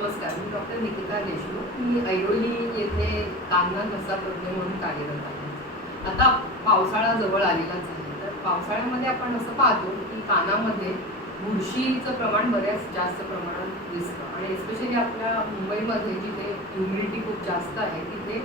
नमस्कार, मी डॉक्टर निकिता देशमुख. मी ऐरोली येथे कान घसा तज्ज्ञ म्हणून कार्यरत आहे. आता पावसाळा जवळ आलेलाच आहे. तर पावसाळ्यामध्ये आपण असं पाहतो की कानामध्ये बुरशीचं प्रमाण बऱ्याच जास्त प्रमाणात दिसतं आणि एस्पेशली आपल्या मुंबईमध्ये जिथे ह्युमिडिटी खूप जास्त आहे तिथे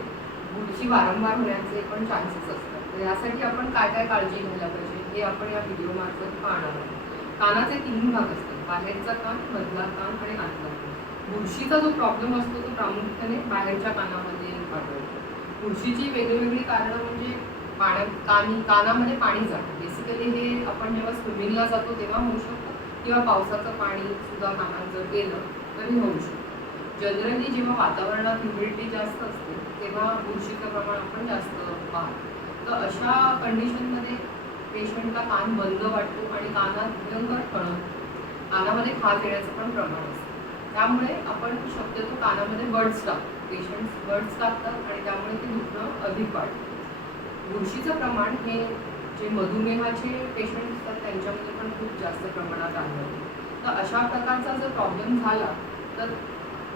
बुरशी वारंवार होण्याचे पण चान्सेस असतात. तर यासाठी आपण काय काय काळजी घ्यायला पाहिजे हे आपण या व्हिडिओमार्फत पाहणार आहोत. कानाचे 3 भाग असतात, बाहेरचा कान, मधला कान आणि आतला कान. बुरशीचा जो प्रॉब्लेम असतो तो प्रामुख्याने बाहेरच्या कानामध्ये आढळतो. बुरशीची वेगवेगळी कारणं म्हणजे कानामध्ये पाणी जातं. बेसिकली हे आपण जेव्हा स्विमिंगला जातो तेव्हा होऊ शकतं किंवा पावसाचं पाणी सुद्धा कानात जर गेलं तरी होऊ शकतं. जनरली जेव्हा वातावरणात ह्युमिडिटी जास्त असते तेव्हा बुरशीचं प्रमाण आपण जास्त पाहतो. तर अशा कंडिशनमध्ये पेशंटला कान बंद वाटतो आणि कानात भयंकर ठणक, कानामध्ये खाज येण्याचं पण प्रमाण असतं. त्यामुळे आपण शक्यतो कानामध्ये बड्स टाकतो. पेशंट्स बड्स टाकतात आणि त्यामुळे ते दुखणं अधिक वाढतं. बुरशीचं प्रमाण हे जे मधुमेहाचे पेशंट असतात त्यांच्यामध्ये पण खूप जास्त प्रमाणात आढळतं. तर अशा प्रकारचा जर प्रॉब्लेम झाला तर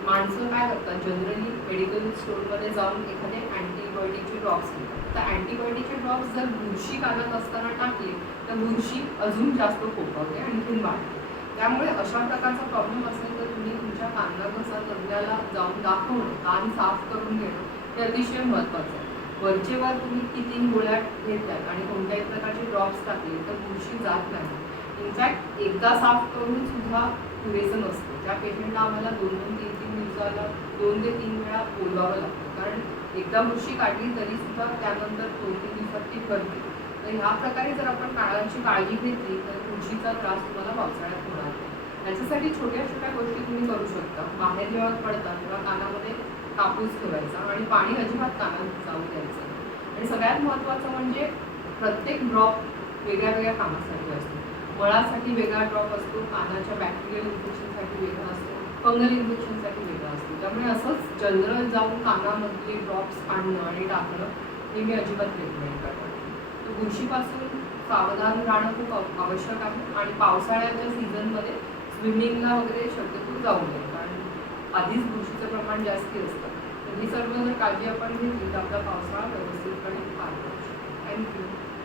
माणसं काय करतात, जनरली मेडिकल स्टोअरमध्ये जाऊन एखादे अँटीबायोटिकचे ड्रॉप्स घेतात. तर अँटीबायोटिकचे ड्रॉप्स जर बुरशी कानात असताना टाकले तर बुरशी अजून जास्त फोफावते, आणखीन वाढते. त्यामुळे अशा प्रकारचा प्रॉब्लेम असेल तर तुम्ही तुमच्या कानाघसा तज्ज्ञाला जाऊन दाखवणं, कान साफ करून घेणं हे अतिशय महत्त्वाचं आहे. वरचेवर तुम्ही किती गोळ्या घेतल्यात आणि कोणत्याही प्रकारचे ड्रॉप्स टाकले तर बुरशी जात नाही. इनफॅक्ट एकदा साफ करून सुद्धा पुरेसं नसतं. त्या पेशंटला आम्हाला 2-3 दिवसाला 2 ते 3 वेळा बोलवावं लागतं, कारण एकदा बुरशी काढली तरी सुद्धा त्यानंतर 2-3 दिवसात ती भरते. तर ह्या प्रकारे जर आपण कानाची काळजी घेतली तर बुरशीचा त्रास तुम्हाला पावसाळ्यात होणार नाही. त्याच्यासाठी छोट्या छोट्या गोष्टी तुम्ही करू शकता. बाहेर जेव्हा पडता तेव्हा कानामध्ये कापूस ठेवायचा आणि पाणी अजिबात कानात जाऊ द्यायचं. आणि सगळ्यात महत्त्वाचं म्हणजे प्रत्येक ड्रॉप वेगळ्या वेगळ्या कामासाठी असतो. मळासाठी वेगळा ड्रॉप असतो, कानाच्या बॅक्टेरियल इन्फेक्शनसाठी वेगळा असतो, फंगल इन्फेक्शनसाठी वेगळा असतो. त्यामुळे असंच जनरल जाऊन कानामधले ड्रॉप्स आणणं आणि टाकणं हे मी अजिबात रेकमेंड करणार. तर बुरशीपासून सावधान राहणं खूप आवश्यक आहे आणि पावसाळ्याच्या सीझनमध्ये स्विमिंगला वगैरे शक्यतो जाऊ नये, कारण आधीच बुरशीचं प्रमाण जास्ती असतं. तर ही सर्व जर काळजी आपण घेतली तर आपला पावसाळा व्यवस्थितपणे पार पडू शकतो. थँक्यू.